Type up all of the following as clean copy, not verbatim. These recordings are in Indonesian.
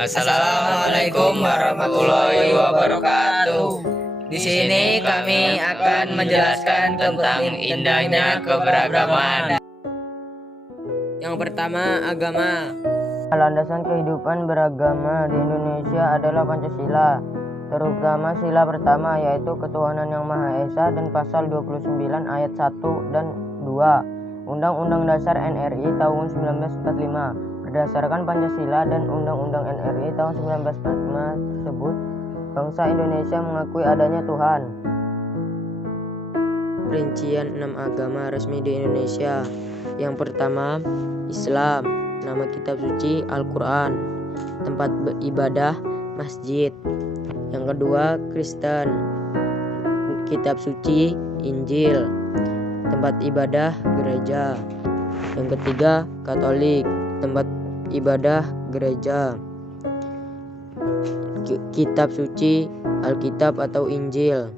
Assalamualaikum warahmatullahi wabarakatuh. Di sini kami akan menjelaskan tentang indahnya keberagaman. Yang pertama, agama. Landasan kehidupan beragama di Indonesia adalah Pancasila, terutama sila pertama yaitu ketuhanan yang Maha Esa dan pasal 29 ayat 1 dan 2 Undang-Undang Dasar NRI tahun 1945. Berdasarkan Pancasila dan Undang-Undang NRI tahun 1945 tersebut, bangsa Indonesia mengakui adanya Tuhan. Rincian 6 agama resmi di Indonesia. Yang pertama, Islam. Nama kitab suci Al-Quran. Tempat ibadah masjid. Yang kedua, Kristen. Kitab suci Injil. Tempat ibadah gereja. Yang ketiga, Katolik. Tempat ibadah gereja. Kitab suci Alkitab atau Injil.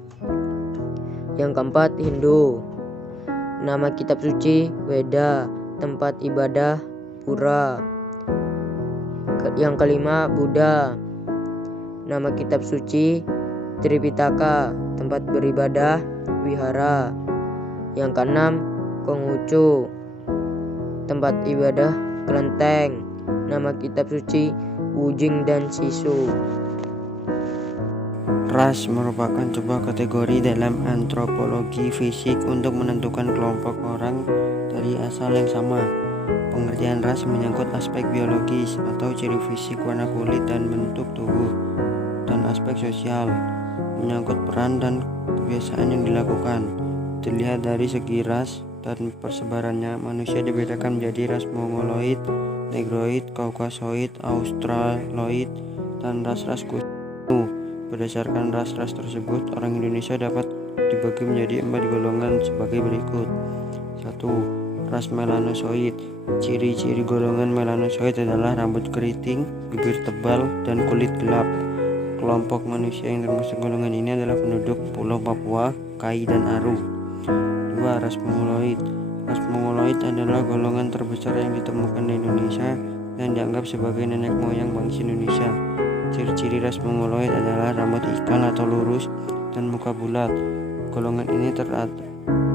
Yang keempat, Hindu. Nama kitab suci Weda. Tempat ibadah pura. Yang kelima, Buddha. Nama kitab suci Tripitaka. Tempat beribadah wihara. Yang keenam, Konghucu. Tempat ibadah kelenteng. Nama kitab suci Wujing dan Sisu. Ras merupakan sebuah kategori dalam antropologi fisik untuk menentukan kelompok orang dari asal yang sama. Pengertian ras menyangkut aspek biologis atau ciri fisik warna kulit dan bentuk tubuh, dan aspek sosial menyangkut peran dan kebiasaan yang dilakukan. Dilihat dari segi ras dan persebarannya, manusia dibedakan menjadi ras Mongoloid, Negroid, Kaukasoid, Australoid, dan ras-ras khusus. Berdasarkan ras-ras tersebut, orang Indonesia dapat dibagi menjadi 4 golongan sebagai berikut. 1. Ras melanosoid. Ciri-ciri golongan melanosoid adalah rambut keriting, bibir tebal, dan kulit gelap. Kelompok manusia yang termasuk golongan ini adalah penduduk Pulau Papua, Kai, dan Aru. 2. Ras Mongoloid. Ras Mongoloid adalah golongan terbesar yang ditemukan di Indonesia dan dianggap sebagai nenek moyang bangsa Indonesia. Ciri-ciri ras Mongoloid adalah rambut ikal atau lurus dan muka bulat. Golongan ini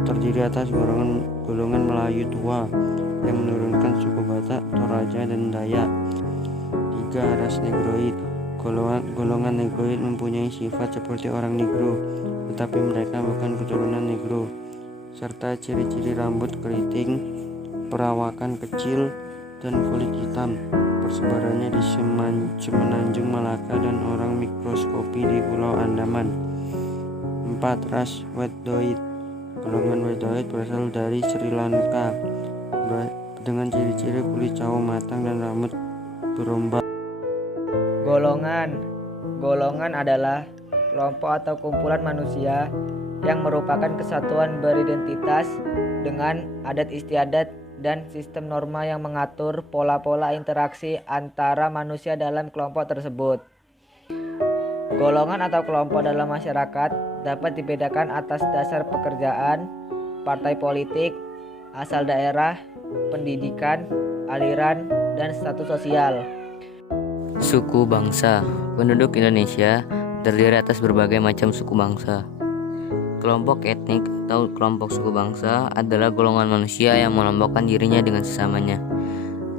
terdiri atas golongan Melayu tua yang menurunkan suku Batak, Toraja, dan Dayak. 3. Ras Negroid. Golongan Negroid mempunyai sifat seperti orang Negro, tetapi mereka bukan keturunan Negro, serta ciri-ciri rambut keriting, perawakan kecil, dan kulit hitam. Persebarannya di Semenanjung Malaka dan orang mikroskopi di Pulau Andaman. 4. Ras Wedoid. Golongan Wedoid berasal dari Sri Lanka dengan ciri-ciri kulit sawo matang dan rambut berombak. Golongan adalah kelompok atau kumpulan manusia yang merupakan kesatuan beridentitas dengan adat istiadat dan sistem norma yang mengatur pola-pola interaksi antara manusia dalam kelompok tersebut. Golongan atau kelompok dalam masyarakat dapat dibedakan atas dasar pekerjaan, partai politik, asal daerah, pendidikan, aliran, dan status sosial. Suku bangsa. Penduduk Indonesia terdiri atas berbagai macam suku bangsa. Kelompok etnik atau kelompok suku bangsa adalah golongan manusia yang mengelompokkan dirinya dengan sesamanya.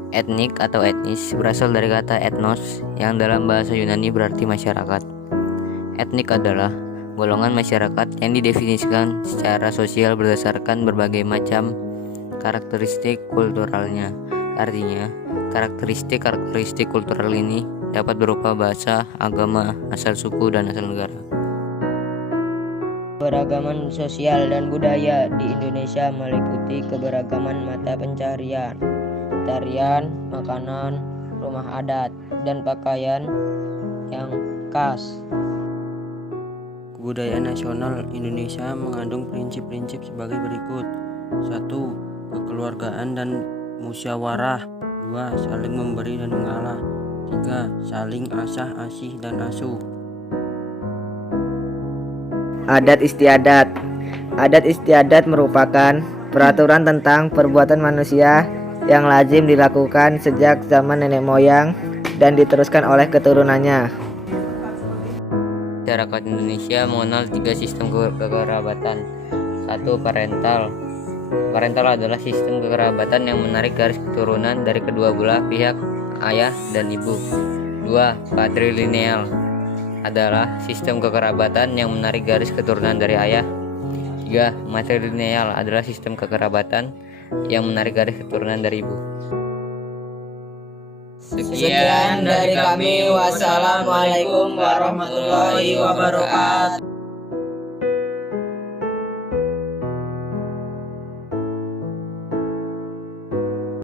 Etnik atau etnis berasal dari kata etnos yang dalam bahasa Yunani berarti masyarakat. Etnik adalah golongan masyarakat yang didefinisikan secara sosial berdasarkan berbagai macam karakteristik kulturalnya. Artinya, karakteristik kultural ini dapat berupa bahasa, agama, asal suku, dan asal negara. Keberagaman sosial dan budaya di Indonesia meliputi keberagaman mata pencaharian, tarian, makanan, rumah adat, dan pakaian yang khas. Kebudayaan nasional Indonesia mengandung prinsip-prinsip sebagai berikut. 1. Kekeluargaan dan musyawarah. 2. Saling memberi dan mengalah. 3. Saling asah, asih, dan asuh. Adat istiadat. Adat istiadat merupakan peraturan tentang perbuatan manusia yang lazim dilakukan sejak zaman nenek moyang dan diteruskan oleh keturunannya. Masyarakat Indonesia mengenal 3 sistem kekerabatan. 1. Parental. Parental adalah sistem kekerabatan yang menarik garis keturunan dari kedua belah pihak ayah dan ibu. 2. Patrilineal adalah sistem kekerabatan yang menarik garis keturunan dari ayah. 3. Matrilineal adalah sistem kekerabatan yang menarik garis keturunan dari ibu. Sekian dari kami. Wassalamualaikum warahmatullahi wabarakatuh.